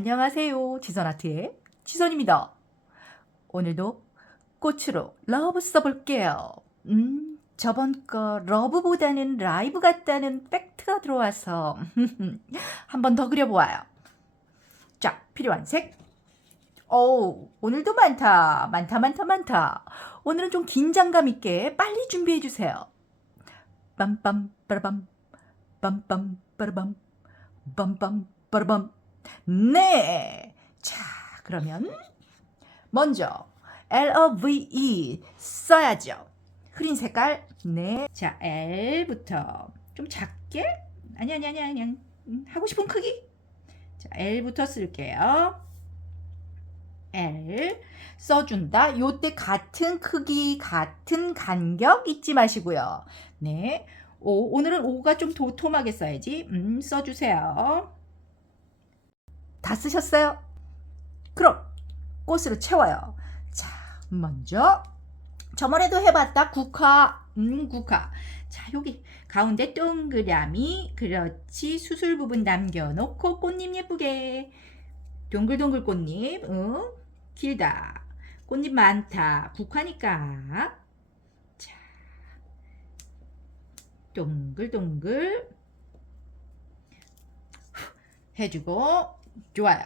안녕하세요. 지선아트의 지선입니다. 오늘도 꽃으로 러브 써볼게요. 음, 저번 거 러브보다는 라이브 같다는 팩트가 들어와서 한 번 더 그려보아요. 자, 필요한 색. 오, 오늘도 많다. 많다, 많다, 많다. 오늘은 좀 긴장감 있게 빨리 준비해 주세요. 빰빰 빠라밤 빰빰 빠라밤 빰빰 빠라밤 네. 자, 그러면 먼저 LOVE 써야죠. 흐린 색깔. 네. 자, L부터 좀 작게. 아니 아니 아니 아니. 음, 하고 싶은 크기. 자, L부터 쓸게요. L 써준다. 요때 같은 크기, 같은 간격 잊지 마시고요. 네. 오, 오늘은 O가 좀 도톰하게 써야지. 음, 써주세요. 다 쓰셨어요? 그럼 꽃으로 채워요. 자, 먼저 저번에도 해봤다. 국화, 음, 국화. 자, 여기 가운데 동그라미, 그렇지. 수술 부분 남겨놓고 꽃잎 예쁘게. 동글동글 꽃잎, 응, 길다. 꽃잎 많다. 국화니까. 자, 동글동글 해주고 좋아요.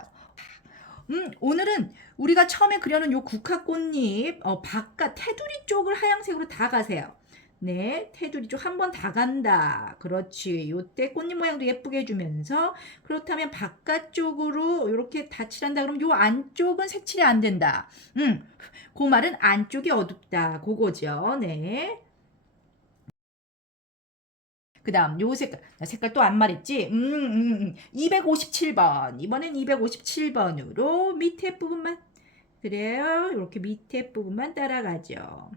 음, 오늘은 우리가 처음에 그려놓은 요 국화꽃잎 어, 바깥 테두리 쪽을 하얀색으로 다 가세요. 네, 테두리 쪽 한 번 다 간다. 그렇지. 요때 꽃잎 모양도 예쁘게 해주면서 그렇다면 바깥쪽으로 이렇게 다 칠한다. 그러면 요 안쪽은 색칠이 안 된다. 음, 그 말은 안쪽이 어둡다. 그거죠. 네. 그 다음 요 색깔 나 색깔 또 안 말했지? 음, 음, 음. 257번. 이번엔 257번으로 밑에 부분만. 그래요. 이렇게 밑에 부분만 따라가죠.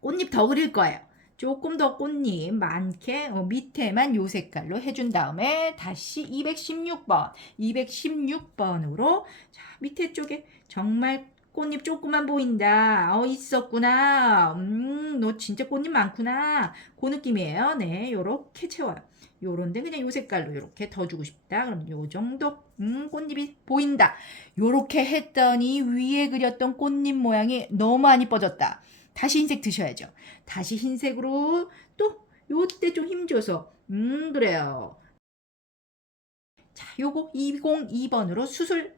꽃잎 더 그릴 거예요. 조금 더 꽃잎 많게 어, 밑에만 요 색깔로 해준 다음에 다시 216번. 216번으로 자 밑에 쪽에 정말 꽃잎 조금만 보인다. 어, 있었구나. 음, 너 진짜 꽃잎 많구나. 그 느낌이에요. 네, 요렇게 채워요. 요런데 그냥 요 색깔로 요렇게 더 주고 싶다. 그럼 요 정도, 음, 꽃잎이 보인다. 요렇게 했더니 위에 그렸던 꽃잎 모양이 너무 안 이뻐졌다. 다시 흰색 드셔야죠. 다시 흰색으로 또 요때 좀 힘줘서, 음, 그래요. 자, 요거 202번으로 수술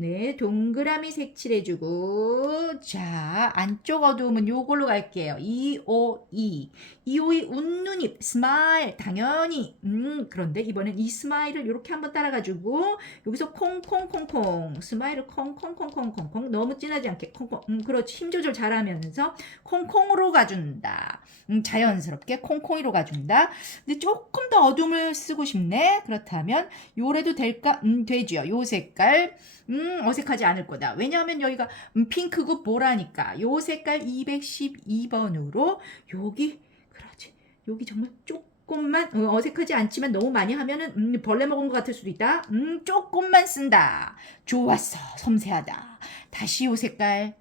네, 동그라미 색칠해주고, 자, 안쪽 어두움은 요걸로 갈게요. 252. 252 웃는 입, 스마일, 당연히. 음, 그런데 이번엔 이 스마일을 이렇게 한번 따라가지고, 여기서 콩콩콩콩, 스마일을 콩콩콩콩콩콩, 너무 진하지 않게 콩콩, 음, 그렇지. 힘 조절 잘하면서 콩콩으로 가준다. 음, 자연스럽게 콩콩이로 가준다. 근데 조금 더 어둠을 쓰고 싶네. 그렇다면, 요래도 될까? 음, 되죠. 요 색깔. 음, 어색하지 않을 거다. 왜냐하면 여기가 음, 핑크고 보라니까. 요 색깔 212번으로 여기 그렇지. 여기 정말 조금만 어, 어색하지 않지만 너무 많이 하면은 음, 벌레 먹은 것 같을 수도 있다. 음, 조금만 쓴다. 좋았어. 섬세하다. 다시 요 색깔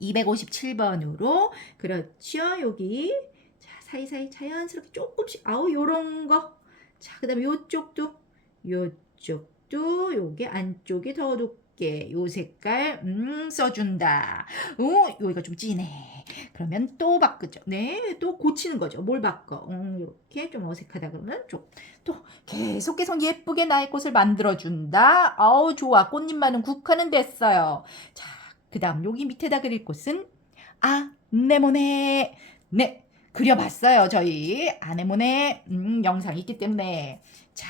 257번으로 그렇죠. 여기 자, 사이사이 자연스럽게 조금씩 아우 요런 거. 자, 그다음에 요쪽도 요쪽 도 요게 안쪽이 더 어둡게 요 색깔 음 써준다. 오 여기가 좀 진해. 그러면 또 바꾸죠. 네, 또 고치는 거죠. 뭘 바꿔? 음, 이렇게 좀 어색하다 그러면 좀 또 계속 계속 예쁘게 나의 꽃을 만들어 준다. 아우 좋아. 꽃잎 많은 국화는 됐어요. 자, 그다음 여기 밑에다 그릴 꽃은 아 네모네. 네, 그려봤어요. 저희 아네모네 음, 영상이 있기 때문에 자,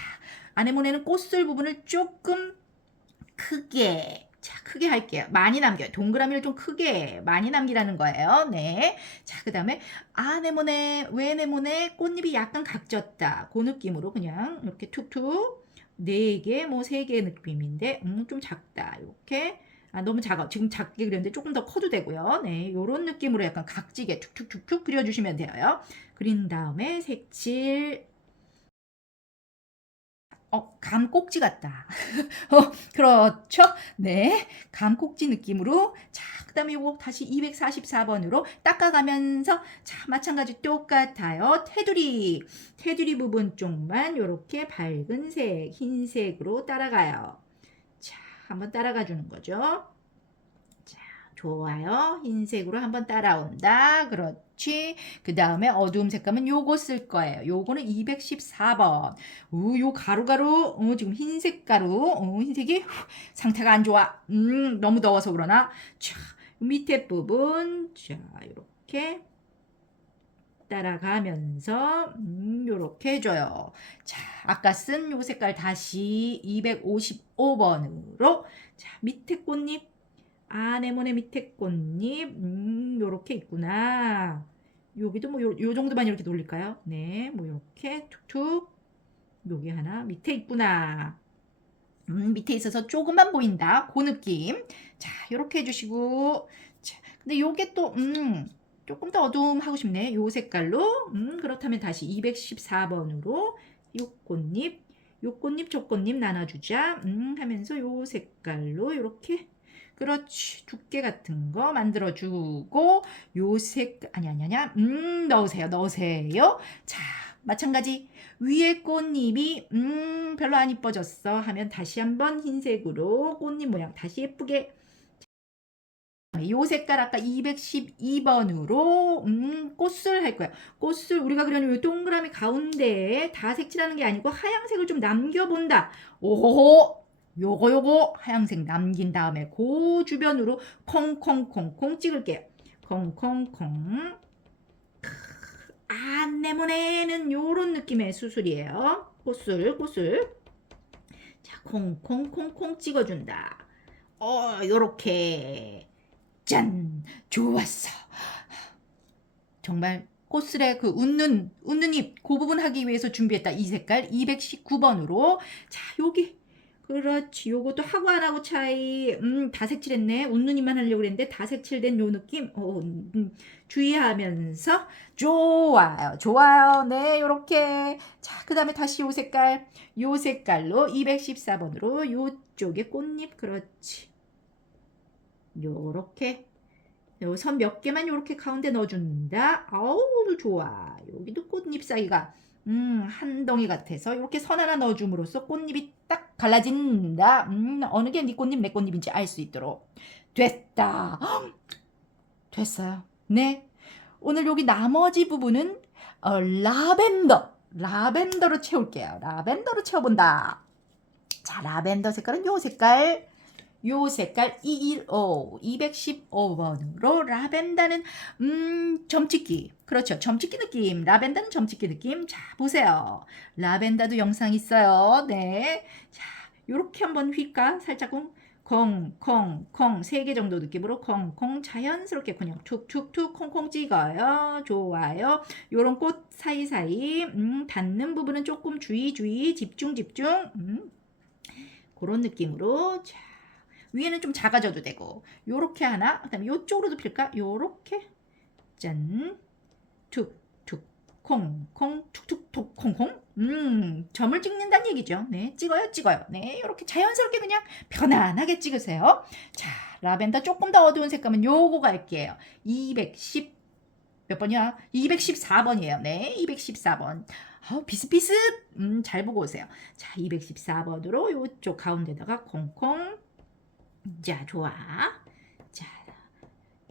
아네모네는 꽃술 부분을 조금 크게 자, 크게 할게요. 많이 남겨요. 동그라미를 좀 크게 많이 남기라는 거예요. 네. 자, 그 다음에 아 네모네, 왜 네모네 꽃잎이 약간 각졌다. 그 느낌으로 그냥 이렇게 툭툭 네 개, 뭐 세 개의 느낌인데 음, 좀 작다. 이렇게 아, 너무 작아. 지금 작게 그렸는데 조금 더 커도 되고요. 네, 요런 느낌으로 약간 각지게 툭툭툭툭 그려주시면 돼요. 그린 다음에 색칠 어, 감 꼭지 같다. 어, 그렇죠? 네. 감 꼭지 느낌으로. 자, 그 다음에 요거 다시 244번으로 닦아가면서, 자, 마찬가지 똑같아요. 테두리. 테두리 부분 쪽만 요렇게 밝은 색, 흰색으로 따라가요. 한번 따라가 주는 거죠. 자, 좋아요. 흰색으로 한번 따라온다. 그렇지. 그 다음에 어두움 색감은 요거 쓸 거예요. 요거는 214번. 우, 요 가루가루, 어, 지금 흰색 가루, 어, 흰색이 후, 상태가 안 좋아. 음, 너무 더워서 그러나. 자, 밑에 부분, 자, 이렇게 따라가면서, 음, 요렇게 해줘요. 자, 아까 쓴 요 색깔 다시 255번으로, 자, 밑에 꽃잎, 아 네모네 밑에 꽃잎, 음, 요렇게 있구나. 여기도 뭐 요, 요 정도만 이렇게 돌릴까요? 네, 뭐 이렇게 툭툭. 여기 하나 밑에 있구나. 음, 밑에 있어서 조금만 보인다. 그 느낌. 자, 요렇게 해주시고. 자, 근데 요게 또, 음, 조금 더 어두움 하고 싶네. 요 색깔로. 음, 그렇다면 다시 214번으로 요 꽃잎, 요 꽃잎, 저 꽃잎 나눠주자. 음, 하면서 요 색깔로 요렇게. 그렇지. 두께 같은 거 만들어주고, 요 색, 아니, 아니, 아니야. 음, 넣으세요. 넣으세요. 자, 마찬가지. 위에 꽃잎이, 음, 별로 안 이뻐졌어. 하면 다시 한번 흰색으로 꽃잎 모양 다시 예쁘게. 요 색깔 아까 212번으로, 음, 꽃을 할 거야. 꽃을 우리가 그려놓은 요 동그라미 가운데에 다 색칠하는 게 아니고 하얀색을 좀 남겨본다. 오호호! 요거 요거 하얀색 남긴 다음에 그 주변으로 콩콩콩콩 찍을게요. 콩콩콩. 아네모네는 요런 느낌의 수술이에요. 꽃술, 꽃술. 자, 콩콩콩콩 찍어준다. 어, 요렇게. 짠! 좋았어. 정말 꽃술의 그 웃는, 웃는 입, 그 부분 하기 위해서 준비했다. 이 색깔 219번으로. 자, 여기. 그렇지. 요것도 하고 안 하고 차이. 음, 다 색칠했네. 웃는 입만 하려고 그랬는데 다 색칠된 요 느낌. 어, 음, 주의하면서 좋아요. 좋아요. 네, 요렇게. 자, 그다음에 다시 요 색깔. 요 색깔로 214번으로 요쪽에 꽃잎 그렇지. 요렇게 요 선 몇 개만 요렇게 가운데 넣어 준다. 아우 좋아. 여기도 꽃잎 사이가 음, 한 덩이 같아서 이렇게 선 하나 넣어줌으로써 꽃잎이 딱 갈라진다. 음, 어느 게 네 꽃잎, 내 꽃잎인지 알 수 있도록. 됐다. 헉! 됐어요. 네. 오늘 여기 나머지 부분은 어, 라벤더. 라벤더로 채울게요. 라벤더로 채워본다. 자, 라벤더 색깔은 요 색깔. 요 색깔 215, 215번으로 라벤더는 음 점찍기. 그렇죠. 점찍기 느낌. 라벤더는 점찍기 느낌. 자 보세요. 라벤더도 영상 있어요. 네자 요렇게 한번 휠까 살짝 콩콩콩. 세 개 정도 느낌으로 콩콩. 자연스럽게 그냥 툭툭툭 콩콩 찍어요. 좋아요. 요런 꽃 사이사이 음 닿는 부분은 조금 주의 주의 집중 집중. 음. 그런 느낌으로 자 위에는 좀 작아져도 되고 요렇게 하나 그다음에 요쪽으로도 필까 요렇게 짠 툭툭 콩콩 툭툭툭 콩콩 음 점을 찍는다는 얘기죠 네 찍어요 찍어요 네 요렇게 자연스럽게 그냥 편안하게 찍으세요 자 라벤더 조금 더 어두운 색감은 요거 갈게요 210 몇 번이야? 214번이에요. 네, 214번. 아, 비슷비슷. 음, 잘 보고 오세요. 자, 214번으로 요쪽 가운데다가 콩콩 자, 좋아. 자,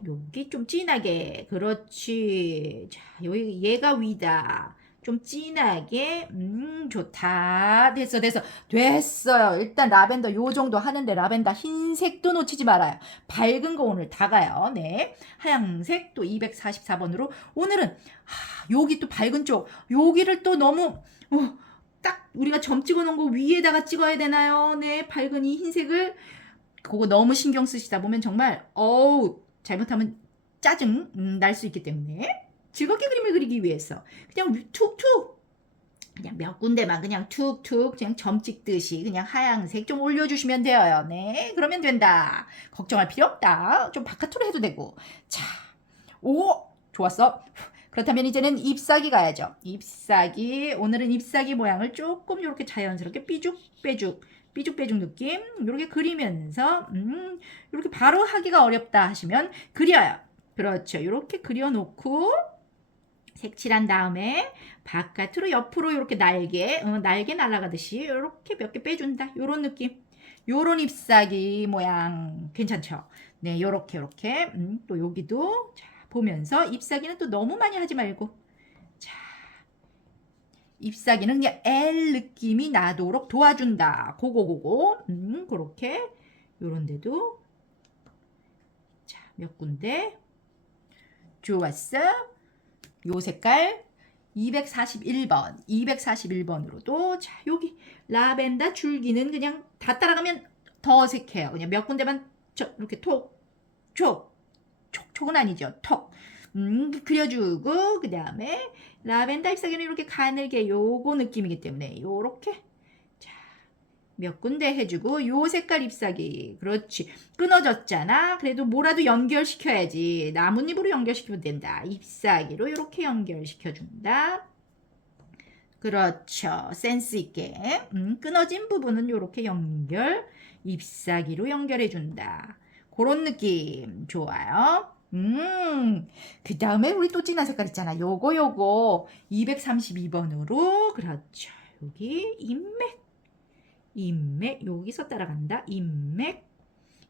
여기 좀 진하게. 그렇지. 자, 여기 얘가 위다. 좀 진하게. 음, 좋다. 됐어, 됐어. 됐어요. 일단 라벤더 요 정도 하는데 라벤더 흰색도 놓치지 말아요. 밝은 거 오늘 다 가요. 네. 하얀색 또 244번으로. 오늘은, 하, 여기 또 밝은 쪽. 여기를 또 너무, 어, 딱 우리가 점 찍어 놓은 거 위에다가 찍어야 되나요? 네. 밝은 이 흰색을. 그거 너무 신경 쓰시다 보면 정말 어우 잘못하면 짜증 음, 날 수 있기 때문에 즐겁게 그림을 그리기 위해서 그냥 툭툭 그냥 몇 군데만 그냥 툭툭 그냥 점 찍듯이 그냥 하얀색 좀 올려주시면 돼요. 네, 그러면 된다. 걱정할 필요 없다. 좀 바깥으로 해도 되고. 자, 오, 좋았어. 그렇다면 이제는 잎사귀 가야죠. 잎사귀. 오늘은 잎사귀 모양을 조금 이렇게 자연스럽게 삐죽 빼죽 삐죽빼죽 느낌 이렇게 그리면서 음, 이렇게 바로 하기가 어렵다 하시면 그려요. 그렇죠. 이렇게 그려놓고 색칠한 다음에 바깥으로 옆으로 이렇게 날개 어, 날개 날아가듯이 이렇게 몇 개 빼준다. 이런 느낌. 요런 잎사귀 모양 괜찮죠? 네, 요렇게 요렇게 음, 또 여기도 자, 보면서 잎사귀는 또 너무 많이 하지 말고 자 잎사귀는 그냥 L 느낌이 나도록 도와준다. 고고고고 음, 그렇게 요런 데도 자, 몇 군데 좋았어. 요 색깔 241번, 241번으로도 자 여기 라벤더 줄기는 그냥 다 따라가면 더 어색해요. 그냥 몇 군데만 저 이렇게 톡, 촉, 촉, 촉은 아니죠. 톡. 음, 그려주고 그 다음에 라벤더 잎사귀는 이렇게 가늘게 요거 느낌이기 때문에 요렇게 자몇 군데 해주고 요 색깔 잎사귀. 그렇지. 끊어졌잖아. 그래도 뭐라도 연결시켜야지. 나뭇잎으로 연결시키면 된다. 잎사귀로 이렇게 연결시켜준다. 그렇죠. 센스 있게. 음, 끊어진 부분은 이렇게 연결 잎사귀로 연결해준다. 그런 느낌. 좋아요 음, 그 다음에 우리 또 진한 색깔 있잖아. 요거, 요거, 232번으로, 그렇죠. 여기, 인맥. 인맥, 여기서 따라간다. 인맥.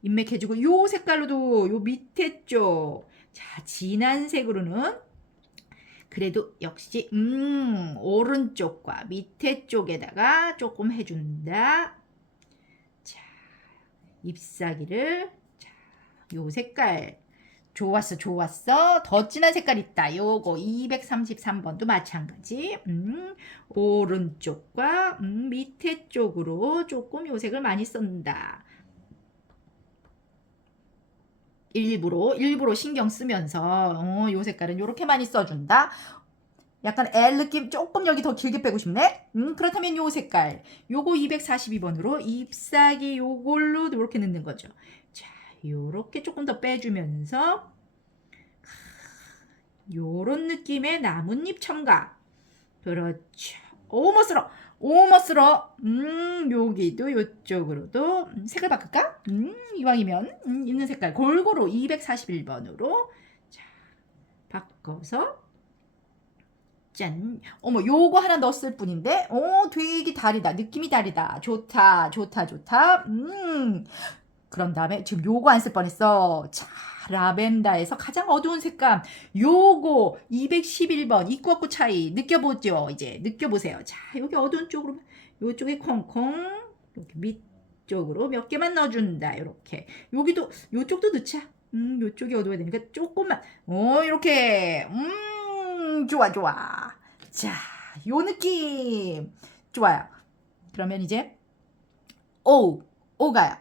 인맥 해주고, 요 색깔로도, 요 밑에 쪽. 자, 진한 색으로는, 그래도 역시, 음, 오른쪽과 밑에 쪽에다가 조금 해준다. 자, 잎사귀를, 자, 요 색깔. 좋았어, 좋았어. 더 진한 색깔 있다. 요거 233번도 마찬가지. 음, 오른쪽과 음, 밑에 쪽으로 조금 요 색을 많이 쓴다. 일부러 일부러 신경 쓰면서 어, 요 색깔은 요렇게 많이 써준다. 약간 L 느낌 조금 여기 더 길게 빼고 싶네. 음, 그렇다면 요 색깔 요거 242번으로 잎사귀 요걸로 이렇게 넣는 거죠. 자, 요렇게 조금 더 빼주면서 요런 느낌의 나뭇잎 첨가. 그렇죠. 오 멋스러. 오 멋스러. 음 여기도 요쪽으로도 음, 색을 바꿀까? 음 이왕이면 음, 있는 색깔 골고루 241번으로 자 바꿔서 짠. 어머, 요거 하나 넣었을 뿐인데, 어, 되게 다르다. 느낌이 다르다. 좋다, 좋다, 좋다. 음. 그런 다음에 지금 요거 안 쓸 뻔했어. 자, 라벤더에서 가장 어두운 색감. 요거 211번 입구업구 차이 느껴보죠. 이제 느껴보세요. 자, 여기 어두운 쪽으로 요쪽에 콩콩 이렇게 밑쪽으로 몇 개만 넣어준다. 이렇게 여기도 요쪽도 넣자. 음, 요쪽이 어두워야 되니까 조금만. 어, 이렇게. 음, 좋아, 좋아. 자, 요 느낌. 좋아요. 그러면 이제 오, 오가요.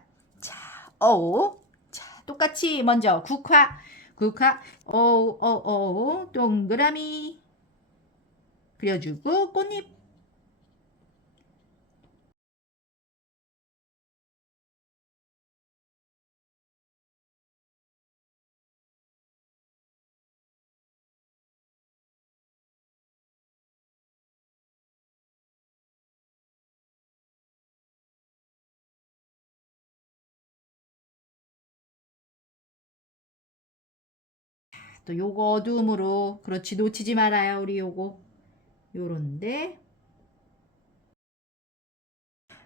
자, 오. 자, 똑같이 먼저 국화, 국화, 오, 오, 오, 동그라미 그려주고 꽃잎. 또 요거 어두움으로 그렇지 놓치지 말아요 우리 요거. 요런데.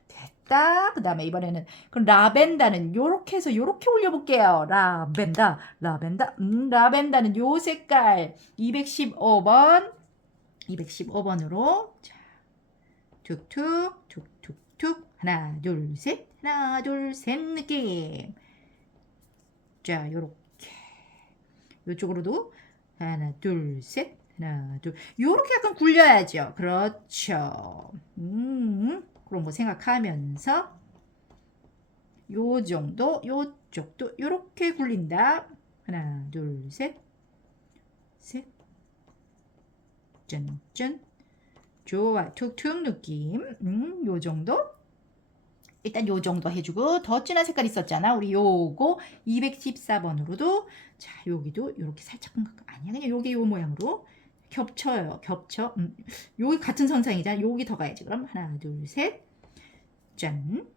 됐다. 그 다음에 이번에는 그럼 라벤더는 요렇게 해서 요렇게 올려볼게요. 라벤더 라벤더 음 라벤더는 요 색깔. 215번. 215번으로. 자 툭툭 툭툭툭. 하나 둘 셋. 하나 둘 셋 느낌. 자 요렇게 이쪽으로도 하나 둘셋. 하나 둘. 요렇게 약간 굴려야죠. 그렇죠. 음 그런 거 생각하면서 요 정도 요쪽도 요렇게 굴린다. 하나 둘셋셋. 짠짠. 좋아. 툭툭 느낌. 음 요 정도 일단 요 정도 해주고 더 진한 색깔 있었잖아. 우리 요거 214번으로도 자 여기도 이렇게 살짝 아니야 그냥 여기 요 모양으로 겹쳐요. 겹쳐. 음, 여기 같은 선상이잖아. 여기 더 가야지. 그럼 하나 둘 셋. 짠.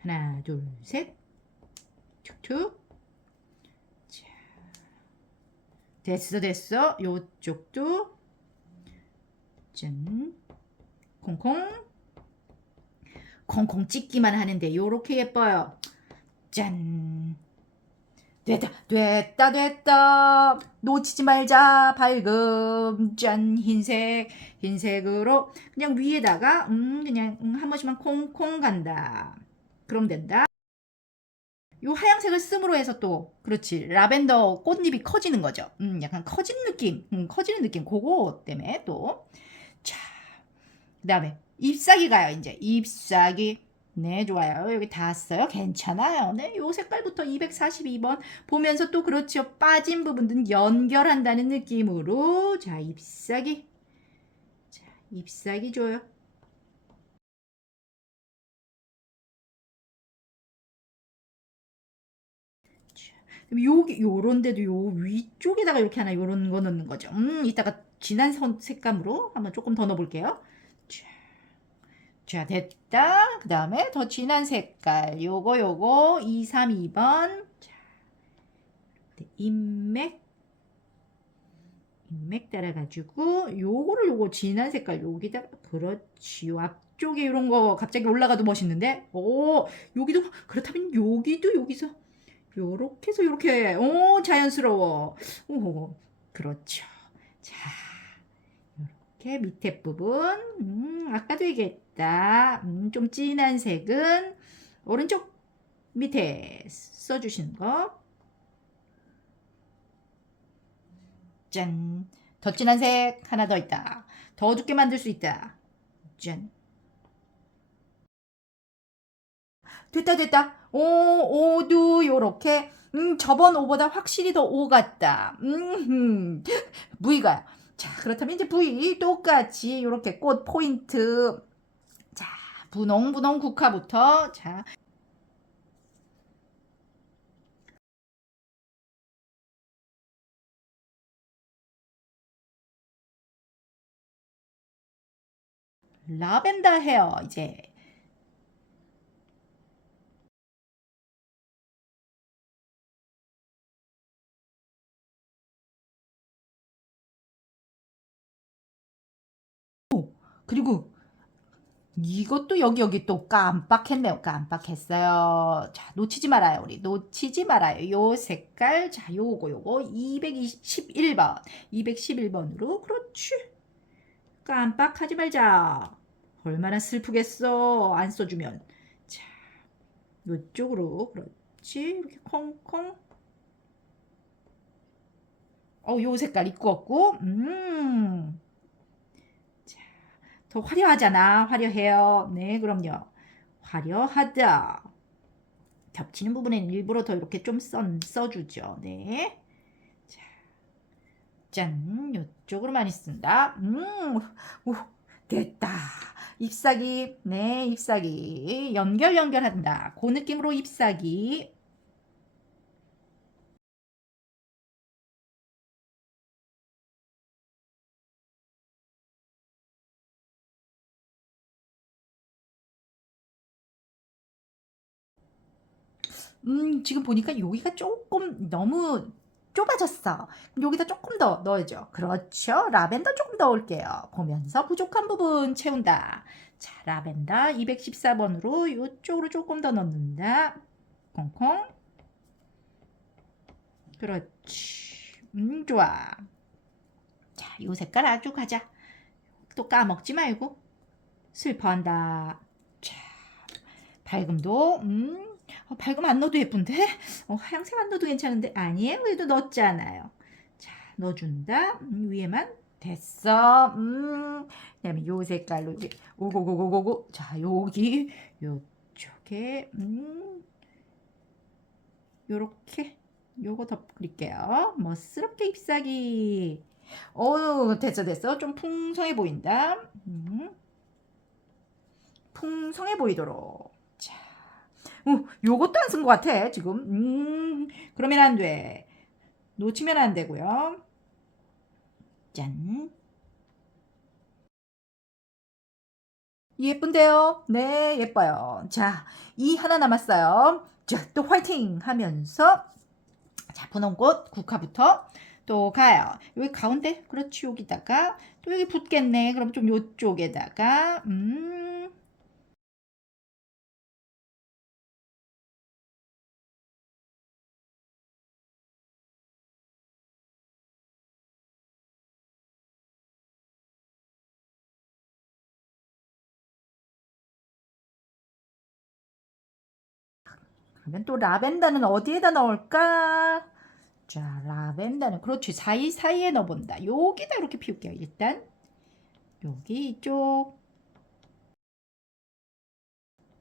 하나 둘 셋. 툭툭. 자. 됐어 됐어. 요쪽도 짠. 콩콩. 콩콩 찍기만 하는데 요렇게 예뻐요. 짠. 됐다, 됐다, 됐다. 놓치지 말자. 밝음. 짠. 흰색. 흰색으로 그냥 위에다가 음 그냥 음, 한 번씩만 콩콩 간다. 그럼 된다. 요 하얀색을 씀으로 해서 또 그렇지 라벤더 꽃잎이 커지는 거죠. 음 약간 커지는 느낌, 음 커지는 느낌 그거 때문에 또 자, 그 다음에 잎사귀 가요 이제. 잎사귀. 네 좋아요. 여기 다 왔어요? 괜찮아요. 네 요 색깔부터 242번 보면서 또 그렇죠. 빠진 부분은 연결한다는 느낌으로. 자 잎사귀. 자 잎사귀 줘요. 여기 요런 데도 요 위쪽에다가 이렇게 하나 요런 거 넣는 거죠. 음, 이따가 진한 선 색감으로 한번 조금 더 넣어 볼게요. 자, 자, 됐다. 그 다음에 더 진한 색깔. 요거 요거 2, 3, 2번. 자. 네, 인맥 인맥 따라 가지고 요거를 요거 진한 색깔 여기다가 그렇지. 요 앞쪽에 이런 거 갑자기 올라가도 멋있는데. 오, 여기도 그렇다면 여기도 여기서 요렇게 해서 요렇게 오 자연스러워 오 그렇죠 자 이렇게 밑에 부분 음 아까도 얘기했 다. 음, 좀 진한 색은 오른쪽 밑에 써주시는 거 짠 더 진한 색 하나 더 있다. 더 어둡게 만들 수 있다. 짠. 됐다 됐다. 오 오도 요렇게. 음 저번 오보다 확실히 더 오 같다. 음 V가. 자 그렇다면 이제 V 똑같이 요렇게 꽃 포인트 자 분홍 분홍 국화부터. 자. 라벤더 헤어 이제. 그리고 이것도 여기 여기 또 깜빡했네요. 깜빡했어요. 자, 놓치지 말아요. 우리 놓치지 말아요. 요 색깔 자, 요거 요거 211번. 211번으로 그렇지. 깜빡하지 말자. 얼마나 슬프겠어. 안 써주면. 자, 요쪽으로 그렇지. 이렇게 콩콩. 어, 요 색깔 입고 없고. 음. 더 화려하잖아. 화려해요. 네, 그럼요. 화려하다. 겹치는 부분에는 일부러 더 이렇게 좀 써, 써주죠. 네. 자, 짠. 이쪽으로 많이 쓴다. 음, 오, 됐다. 잎사귀. 네, 잎사귀. 연결, 연결한다. 그 느낌으로 잎사귀. 음, 지금 보니까 여기가 조금 너무 좁아졌어. 여기다 조금 더 넣어야죠. 그렇죠. 라벤더 조금 넣을게요. 보면서 부족한 부분 채운다. 자, 라벤더 214번으로 이쪽으로 조금 더 넣는다. 콩콩. 그렇지. 음, 좋아. 자, 이 색깔 아주 가자. 또 까먹지 말고. 슬퍼한다. 자, 밝음도, 음, 어, 밝음 안 넣어도 예쁜데? 어, 하얀색 안 넣어도 괜찮은데? 아니에요. 그래도 넣었잖아요. 자, 넣어준다. 음, 위에만 됐어. 음, 그다음에 요 색깔로 이제 오고고고고고. 자, 여기 요쪽에 음, 요렇게 요거 덮을게요. 멋스럽게 잎사귀. 어, 됐어, 됐어. 좀 풍성해 보인다. 음, 풍성해 보이도록. 자. 어, 요것도 안 쓴 것 같아, 지금. 음, 그러면 안 돼. 놓치면 안 되고요. 짠. 예쁜데요? 네, 예뻐요. 자, 이 하나 남았어요. 자, 또 화이팅 하면서 자, 분홍꽃 국화부터 또 가요. 여기 가운데, 그렇지, 여기다가 또 여기 붙겠네. 그럼 좀 요쪽에다가 음, 그러면 또 라벤더는 어디에다 넣을까? 자, 라벤더는 그렇지. 사이 사이에 넣어본다. 여기다 이렇게 피울게요. 일단 여기 이쪽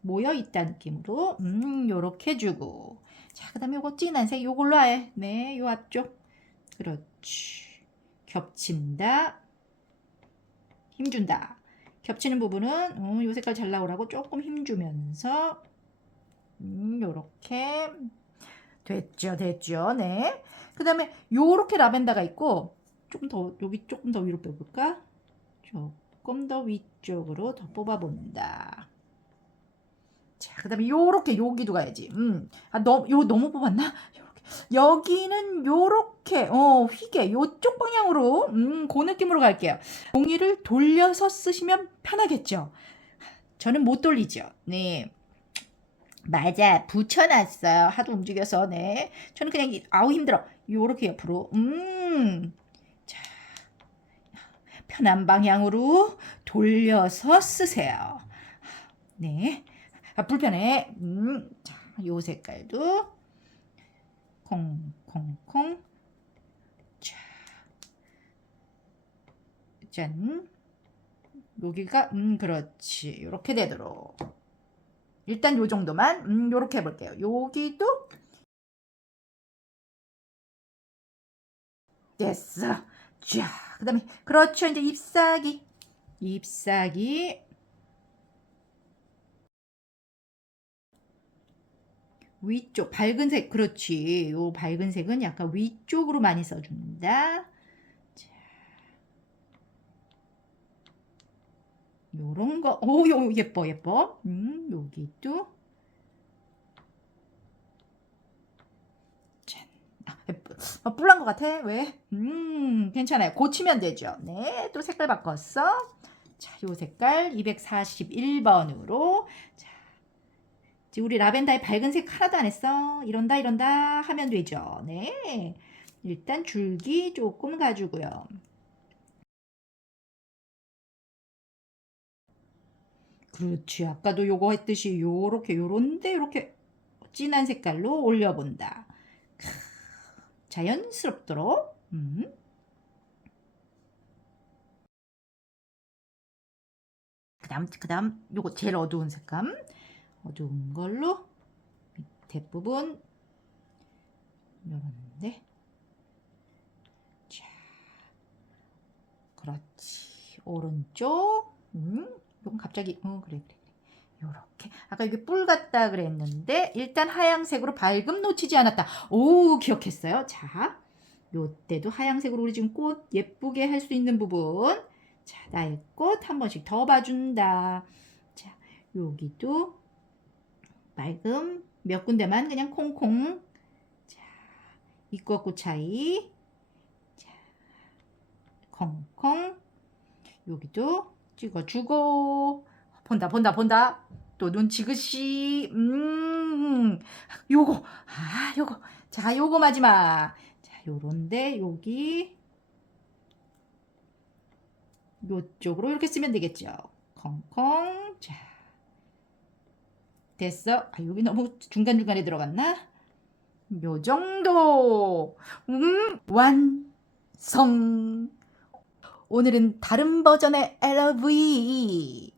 모여 있다 느낌으로 음, 요렇게 주고 자, 그다음에 요거 진한 색 요걸로 해. 네, 요 앞쪽. 그렇지. 겹친다. 힘준다. 겹치는 부분은 음, 요 색깔 잘 나오라고 조금 힘주면서 음, 요렇게 됐죠, 됐죠. 네. 그 다음에 요렇게 라벤더가 있고 조금 더 여기 조금 더 위로 빼볼까? 조금 더 위쪽으로 더 뽑아본다. 자, 그 다음에 요렇게 여기도 가야지. 음, 아, 너, 요 너무 뽑았나? 요렇게. 여기는 요렇게 어 휘게 요쪽 방향으로 음, 그 느낌으로 갈게요. 종이를 돌려서 쓰시면 편하겠죠. 저는 못 돌리죠. 네. 맞아. 붙여놨어요. 하도 움직여서. 네. 저는 그냥, 이- 아우, 힘들어. 요렇게 옆으로. 음. 자. 편한 방향으로 돌려서 쓰세요. 네. 아, 불편해. 음. 자, 요 색깔도. 콩, 콩, 콩. 자. 짠. 여기가, 음, 그렇지. 요렇게 되도록. 일단 요 정도만 음 요렇게 해볼게요. 여기도 됐어. 자, 그다음에 그렇죠. 이제 잎사귀, 잎사귀 위쪽 밝은 색 그렇지. 요 밝은 색은 약간 위쪽으로 많이 써준다. 자, 요런 거, 오, 요 예뻐 예뻐. 음, 여기도. 짠. 아, 예뻐. 어, 뿔난 것 같아. 왜? 음, 괜찮아요. 고치면 되죠. 네, 또 색깔 바꿨어. 자, 요 색깔 241번으로. 자, 지금 우리 라벤더의 밝은 색 하나도 안 했어. 이런다, 이런다 하면 되죠. 네. 일단 줄기 조금 가지고요. 그렇지. 아까도 요거 했듯이 요렇게 요런데 요렇게 진한 색깔로 올려본다. 크, 자연스럽도록. 음. 그다음 그다음 요거 제일 어두운 색감. 어두운 걸로 밑에 부분 요런데. 자. 그렇지. 오른쪽. 음. 이건 갑자기 어 그래 그래 그래. 요렇게. 아까 이게 뿔 같다 그랬는데 일단 하양색으로 밝음 놓치지 않았다. 오 기억했어요? 자 요때도 하양색으로 우리 지금 꽃 예쁘게 할 수 있는 부분. 자 나의 꽃 한 번씩 더 봐준다. 자 여기도 밝음 몇 군데만 그냥 콩콩. 자 이꽃 꽃 차이. 자 콩콩. 여기도 찍어주고. 본다 본다 본다. 또 눈 지그시. 음. 요거. 아 요거. 자 요거 마지막. 자 요런데 여기. 요쪽으로 이렇게 쓰면 되겠죠. 콩콩. 자. 됐어. 아 여기 너무 중간중간에 들어갔나? 요 정도. 음 완성 오늘은 다른 버전의 LV.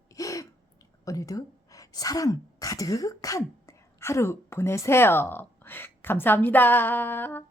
오늘도 사랑 가득한 하루 보내세요. 감사합니다.